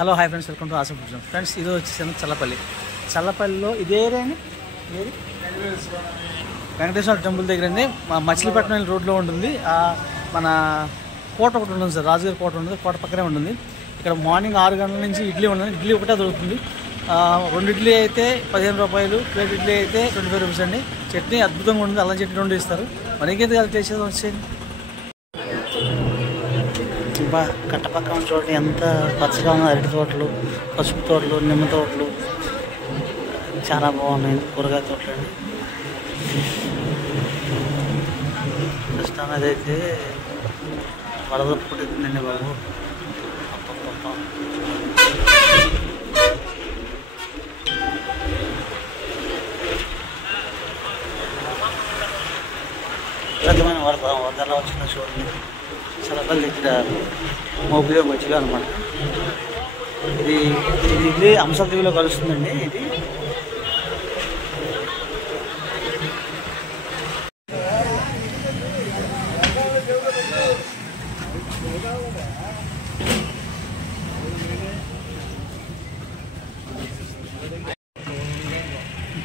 Hello hi friends, welcome to awesome food zone. Friends ఇది వచ్చేసి చల్లపల్లిలో ఇదే ఏరియా అండి. వెంకటేశ్వర టెంపుల్ దగ్గర అండి. మచిలీపట్నం రోడ్లో ఉంటుంది. మన కోట ఒకటి ఉంటుంది సార్, రాజుగారి కోట ఉంటుంది. కోట పక్కనే ఉంటుంది. ఇక్కడ మార్నింగ్ 6 గంటల నుంచి ఇడ్లీ ఉంటుంది. ఇడ్లీ ఒకటే దొరుకుతుంది. 2 ఇడ్లీ అయితే 15 రూపాయలు, ప్లేట్ ఇడ్లీ అయితే 25 రూపీస్ అండి. చట్నీ అద్భుతంగా ఉంటుంది. అల్లం చట్నీ 2 ఇస్తారు. మరి ఇంకేంది కదా టేస్ట్ చేద్దాం, వచ్చేయండి. కట్టపక్కన చూడండి ఎంత పచ్చగా ఉన్నాయి. అరటి తోటలు, పసుపు తోటలు, నిమ్మ తోటలు చాలా బాగున్నాయి. కూరగాయ తోటలు అండి. ప్రస్తుతం అదైతే వరద పుట్టిందండి బాబు. విధమైన వరద ఎలా వచ్చిందో చూడండి. చల్లపల్లి దగ్గర మోపిలో మధ్యలో అనమాట. ఇది అంశదేవిలో కలుస్తుందండి. ఇది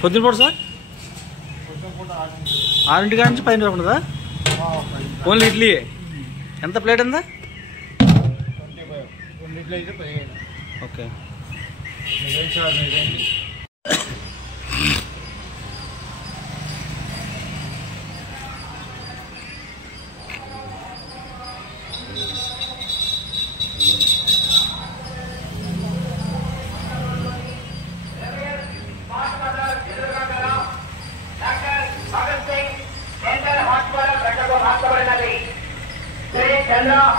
పొద్దున పూట సార్ 6 గంటల నుంచి 10 రూపాయలు ఉంటుందా? ఓన్లీ ఇడ్లీ ఎంత ప్లేట్ ఉందా? ఓకే.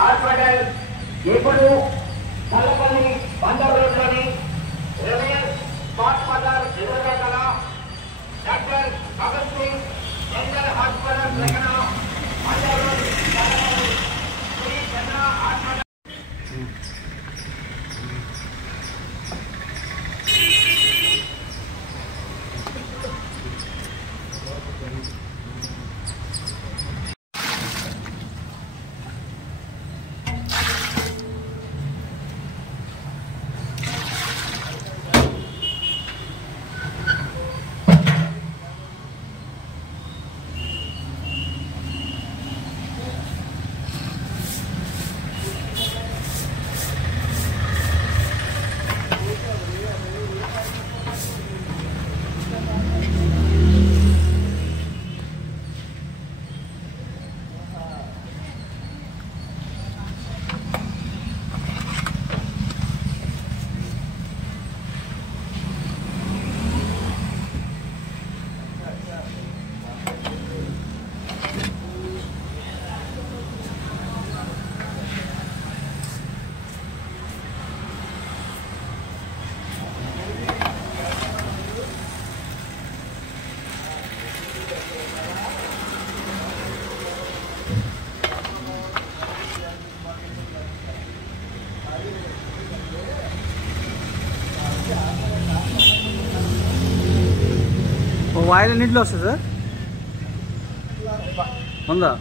హాస్పిటల్ ఇప్పుడు చల్లపల్లి బందర్ రోడ్లోని రెవెన్యూ హాస్పిటల్ ఎదురుగా గల doctor Bhagat Singh general hospital ప్రక్కన Bandar road Shri Chandra hospital. Oil నీటిలో వస్తుంది సార్, ఉందా?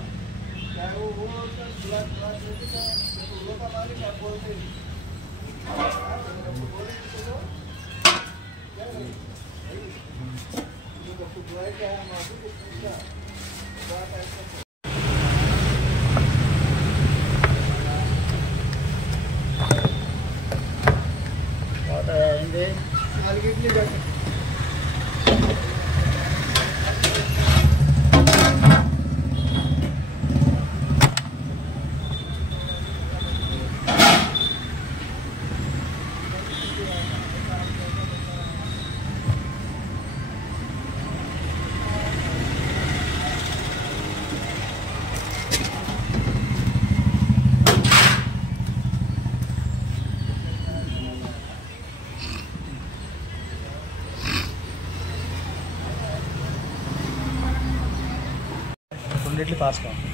ఇడ్లీ పాస్ కావాలి.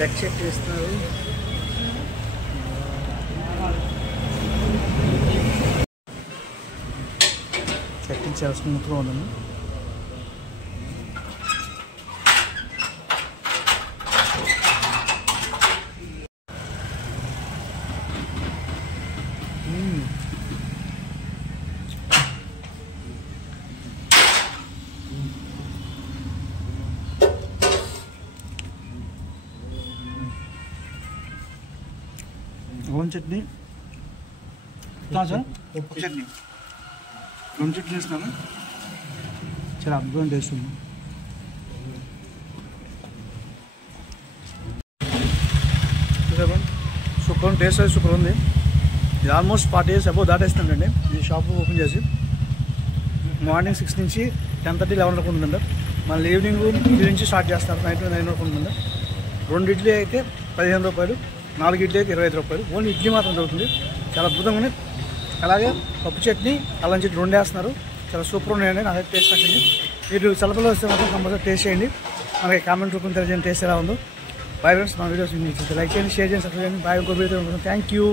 రెడ్ చట్నీ ఇస్తున్నారు. చట్నీ చాలా స్మూత్గా ఉందండి. గోన్ చట్నీ సార్, చట్నీ గోన్ చట్నీ ఇస్తున్నాను. చాలా అద్భుతం టేస్ట్ ఉంది. సూపర్ టేస్ట్ అయితే సూపర్ ఉంది. ఇది ఆల్మోస్ట్ 40 years అబౌవ్ దాటేస్తుందండి ఈ షాప్ ఓపెన్ చేసి. మార్నింగ్ 6 నుంచి 10:30, 11 వరకు ఉంటుందండి. మళ్ళీ ఈవినింగ్ 3 నుంచి స్టార్ట్ చేస్తారు. నైట్ 9 వరకు ఉంటుందండి. 2 ఇడ్లీ అయితే 15 రూపాయలు, 4 ఇడ్లీ అయితే 25 రూపాయలు. ఓన్లీ ఇడ్లీ మాత్రం దొరుకుతుంది. చాలా అద్భుతంగా ఉంది. అలాగే పప్పు చట్నీ, అల్లం చట్నీ 2 వేస్తున్నారు. చాలా సూపర్ ఉన్నాయండి. నాకైతే టేస్ట్ నచ్చింది. మీరు చలపలో వస్తే మాత్రం కంపల్సరీ టేస్ట్ చేయండి. మనకి కామెంట్ రూపంలో తెలియజేయండి టేస్ట్ ఎలా ఉందో. Bye friends. మా వీడియోస్ మీకు లైక్ చేయండి, షేర్ చేయండి, సబ్స్క్రైబ్ చేయండి. బాయ్. ఇంకో వీడియో. Thank you.